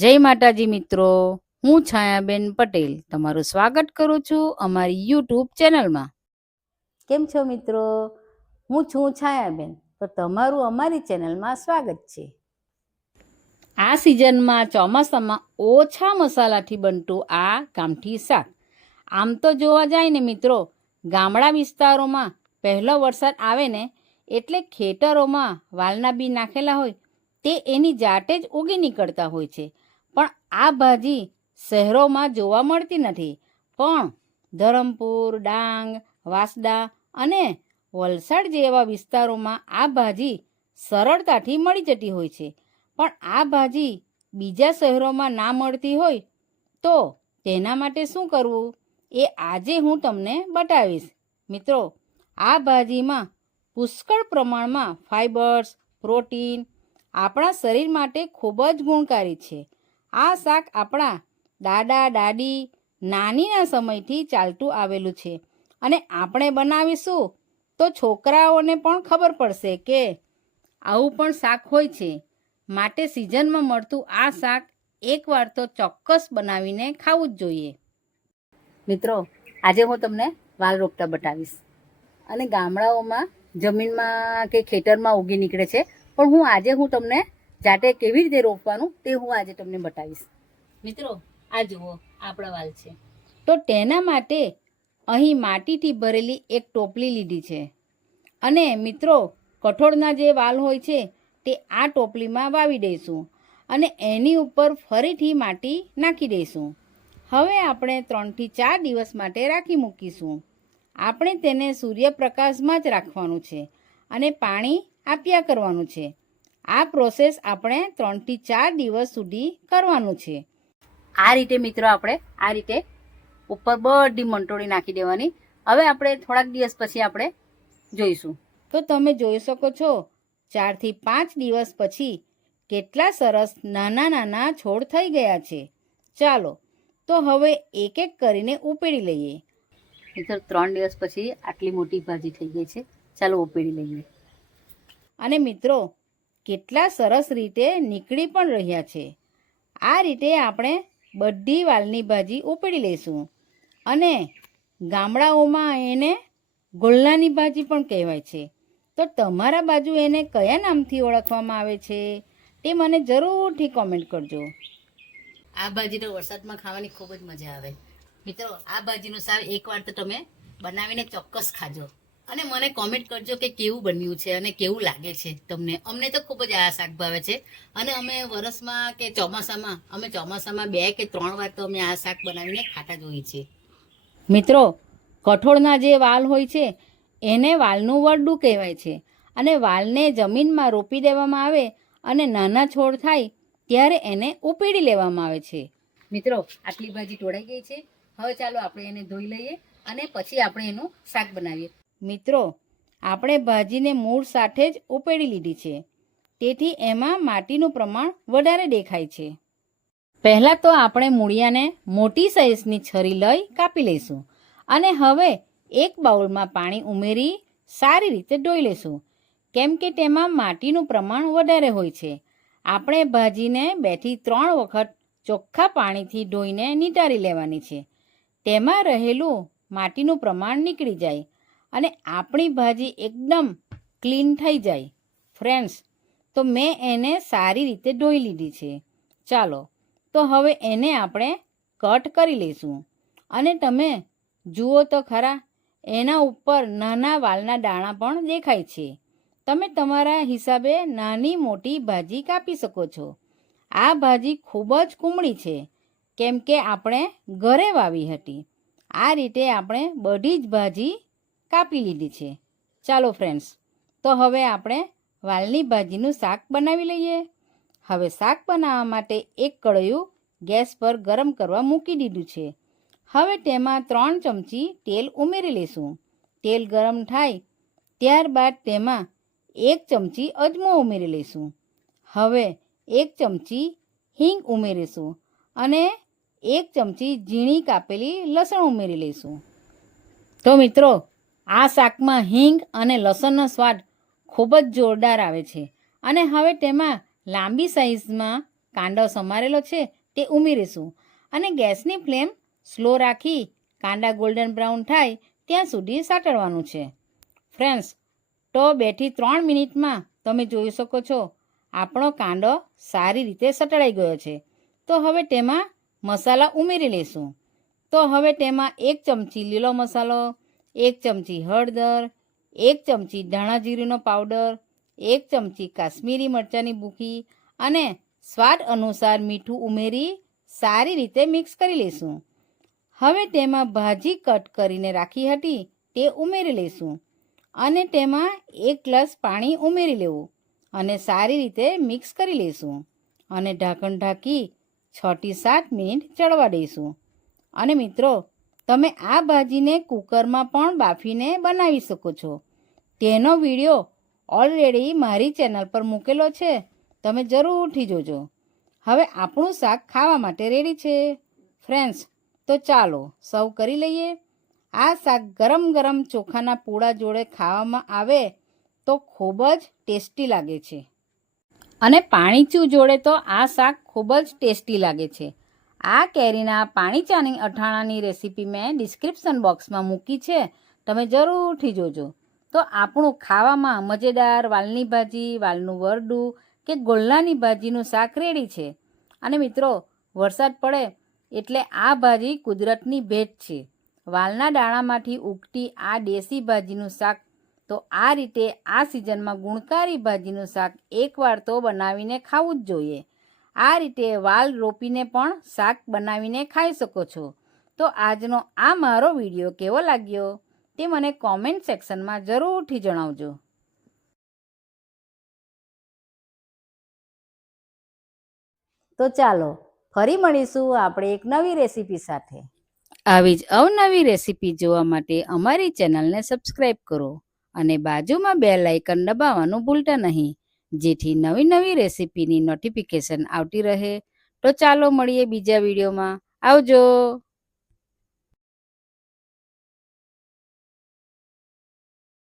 જય માતાજી મિત્રો, હું છાયાબેન પટેલ તમારું સ્વાગત કરું છું અમારી યુટ્યુબ ચેનલમાં. કેમ છો મિત્રો? હું છું છાયાબેન, તો તમારું અમારી ચેનલમાં સ્વાગત છે. આ સિઝનમાં ચોમાસામાં ઓછા મસાલાથી બનતું આ કામઠી શાક. આમ તો જોવા જાય ને મિત્રો, ગામડા વિસ્તારોમાં પહેલો વરસાદ આવે ને એટલે ખેતરોમાં વાલના બી નાખેલા હોય તે એની જાતે જ ઉગી નીકળતા હોય છે. પણ આ ભાજી શહેરોમાં જોવા મળતી નથી, પણ ધરમપુર, ડાંગ, વાસદા અને વલસાડ જેવા વિસ્તારોમાં આ ભાજી સરળતાથી મળી જતી હોય છે. પણ આ ભાજી બીજા શહેરોમાં ના મળતી હોય તો તેના માટે શું કરવું એ આજે હું તમને બતાવીશ. મિત્રો, આ ભાજીમાં પુષ્કળ પ્રમાણમાં ફાઇબર્સ, પ્રોટીન આપણા શરીર માટે ખૂબ જ ગુણકારી છે. આ શાક આપણા દાદા દાદી નાનીના સમયથી ચાલતું આવેલું છે અને આપણે બનાવીશું તો છોકરાઓને પણ ખબર પડશે કે આવું પણ શાક હોય છે. માટે સિઝનમાં મળતું આ શાક એકવાર તો ચોક્કસ બનાવીને ખાવું જ જોઈએ. મિત્રો, આજે હું તમને વાલ રોપતા બતાવીશ અને ગામડાઓમાં જમીનમાં કે ખેતરમાં ઉગી નીકળે છે, પણ આજે હું તમને જાતે કેવી રીતે રોપવાનું તે હું આજે તમને બતાવીશ. મિત્રો, આ જુઓ આપણા વાલ છે, તો તેના માટે અહીં માટીથી ભરેલી એક ટોપલી લીધી છે અને મિત્રો, કઠોળના જે વાલ હોય છે તે આ ટોપલીમાં વાવી દઈશું અને એની ઉપર ફરીથી માટી નાખી દઈશું. હવે આપણે 3 થી 4 દિવસ માટે રાખી મૂકીશું. આપણે તેને સૂર્યપ્રકાશમાં જ રાખવાનું છે અને પાણી આપ્યા કરવાનું છે. આ પ્રોસેસ આપણે 3 થી 4 દિવસ સુધી કરવાનું છે. આ રીતે મિત્રો, આપણે આ રીતે ઉપર બધી મંટોળી નાખી દેવાની. હવે આપણે થોડાક દિવસ પછી આપણે જોઈશું. તો તમે જોઈ શકો છો 4 થી 5 દિવસ પછી કેટલા સરસ નાના નાના છોડ થઈ ગયા છે. ચાલો તો હવે એક એક કરીને ઉપાડી લઈએ. મિત્રો, 3 દિવસ પછી આટલી મોટી ભાજી થઈ ગઈ છે. ચાલો ઉપાડી લઈએ. અને મિત્રો, કેટલા સરસ રીતે નીકળી પણ રહ્યા છે. આ રીતે આપણે બધી વાલની ભાજી ઉપાડી લઈશું અને ગામડાઓમાં એને ગોલ્લાની ભાજી પણ કહેવાય છે. તો તમારા બાજુ એને કયા નામથી ઓળખવામાં આવે છે તે મને જરૂરથી કોમેન્ટ કરજો. આ ભાજી તો વરસાદમાં ખાવાની ખૂબ જ મજા આવે. મિત્રો, આ ભાજીનું શાક એકવાર તો તમે બનાવીને ચોક્કસ ખાજો અને મને કોમેન્ટ કરજો કે કેવું બન્યું છે અને કેવું લાગે છે તમને. અમને તો ખૂબ જ આ શાક ભાવે છે અને અમે વરસમાં કે ચોમાસામાં 2 કે 3 વાર તો અમે આ શાક બનાવીને ખાતા જ હોઈએ છીએ. મિત્રો, કઠોળના જે વાલ હોય છે એને વાલનું વરડું કહેવાય છે અને વાલને જમીનમાં રોપી દેવામાં આવે અને નાના છોડ થાય ત્યારે એને ઉપાડી લેવામાં આવે છે. મિત્રો, આટલી ભાજી તોડાઈ ગઈ છે. હવે ચાલો આપણે એને ધોઈ લઈએ અને પછી આપણે એનું શાક બનાવીએ. મિત્રો, આપણે ભાજીને મૂળ સાથે જ ઉપાડી લીધી છે, તેથી એમાં માટીનું પ્રમાણ વધારે દેખાય છે. પહેલાં તો આપણે મૂળિયાને મોટી સાઈઝની છરી લઈ કાપી લઈશું અને હવે એક બાઉલમાં પાણી ઉમેરી સારી રીતે ધોઈ લઈશું, કેમ કે તેમાં માટીનું પ્રમાણ વધારે હોય છે. આપણે ભાજીને 2 થી 3 વખત ચોખ્ખા પાણીથી ધોઈને નિતારી લેવાની છે. તેમાં રહેલું માટીનું પ્રમાણ નીકળી જાય અને આપણી ભાજી એકદમ ક્લીન થઈ જાય. ફ્રેન્ડ્સ, તો મેં એને સારી રીતે ધોઈ લીધી છે. ચાલો તો હવે એને આપણે કટ કરી લઈશું અને તમે જુઓ તો ખરા, એના ઉપર નાના વાલના દાણા પણ દેખાય છે. તમે તમારા હિસાબે નાની મોટી ભાજી કાપી શકો છો. આ ભાજી ખૂબ જ કુમળી છે કેમ કે આપણે ઘરે વાવી હતી. આ રીતે આપણે બધી જ ભાજી કાપી લીધી છે. ચાલો ફ્રેન્ડ્સ, તો હવે આપણે વાલની ભાજીનું શાક બનાવી લઈએ. હવે શાક બનાવવા માટે એક કઢાયું ગેસ પર ગરમ કરવા મૂકી દીધું છે. હવે તેમાં 3 ચમચી તેલ ઉમેરી લઈશું. તેલ ગરમ થાય ત્યારબાદ તેમાં 1 ચમચી અજમો ઉમેરી લઈશું. હવે 1 ચમચી હિંગ ઉમેરીશું અને 1 ચમચી ઝીણી કાપેલી લસણ ઉમેરી લઈશું. તો મિત્રો, આ શાકમાં હિંગ અને લસણનો સ્વાદ ખૂબ જ જોરદાર આવે છે. અને હવે તેમાં લાંબી સાઈઝમાં કાંદો સમારેલો છે તે ઉમેરીશું અને ગેસની ફ્લેમ સ્લો રાખી કાંદા ગોલ્ડન બ્રાઉન થાય ત્યાં સુધી સાતળવાનું છે. ફ્રેન્ડ્સ, તો 2 થી 3 મિનિટમાં તમે જોઈ શકો છો આપણો કાંદો સારી રીતે સતળાઈ ગયો છે. તો હવે તેમાં મસાલા ઉમેરી લઈશું. તો હવે તેમાં 1 ચમચી લીલો મસાલો, 1 ચમચી હળદર, 1 ચમચી ધાણા જીરુંનો પાવડર, 1 ચમચી કાશ્મીરી મરચાંની ભૂકી અને સ્વાદ અનુસાર મીઠું ઉમેરી સારી રીતે મિક્સ કરી લઈશું. હવે તેમાં ભાજી કટ કરીને રાખી હતી તે ઉમેરી લઈશું અને તેમાં 1 ગ્લાસ પાણી ઉમેરી લેવું અને સારી રીતે મિક્સ કરી લઈશું અને ઢાંકણ ઢાંકી 6 થી 7 મિનિટ ચડવા દઈશું. અને મિત્રો, તમે આ ભાજીને કુકરમાં પણ બાફીને બનાવી શકો છો. તેનો વિડીયો ઓલરેડી મારી ચેનલ પર મૂકેલો છે, તમે જરૂરથી જોજો. હવે આપણું શાક ખાવા માટે રેડી છે. ફ્રેન્ડ્સ, તો ચાલો સર્વ કરી લઈએ. આ શાક ગરમ ગરમ ચોખાના પૂડા જોડે ખાવામાં આવે તો ખૂબ જ ટેસ્ટી લાગે છે અને પાણીચું જોડે તો આ શાક ખૂબ જ ટેસ્ટી લાગે છે. આ કેરીના પાણીચાની અથાણાની રેસીપી મેં ડિસ્ક્રિપ્શન બોક્સમાં મૂકી છે, તમે જરૂરથી જોજો. તો આપણું ખાવામાં મજેદાર વાલની ભાજી, વાલનું વરડું કે ગોલ્લાની ભાજીનું શાક રેડી છે. અને મિત્રો, વરસાદ પડે એટલે આ ભાજી કુદરતની ભેટ છે. વાલના દાણામાંથી ઉગતી આ દેશી ભાજીનું શાક તો આ રીતે આ સિઝનમાં ગુણકારી ભાજીનું શાક એકવાર તો બનાવીને ખાવું જ જોઈએ. આ રીતે વાલ રોપીને પણ શાક બનાવીને ખાઈ શકો છો. તો આજનો આ મારો વિડીયો કેવો લાગ્યો તે મને કોમેન્ટ સેક્શનમાં જરૂરથી જણાવજો. તો ચાલો ફરી મળીશું આપણે એક નવી રેસીપી સાથે. આવી જ અવનવી રેસીપી જોવા માટે અમારી ચેનલને સબસ્ક્રાઈબ કરો અને બાજુમાં બેલ આઇકન દબાવવાનું ભૂલતા નહીં, જેથી નવી નવી રેસીપીની નોટિફિકેશન આવતી રહે. તો ચાલો મળીએ બીજા વિડીયોમાં. આવજો.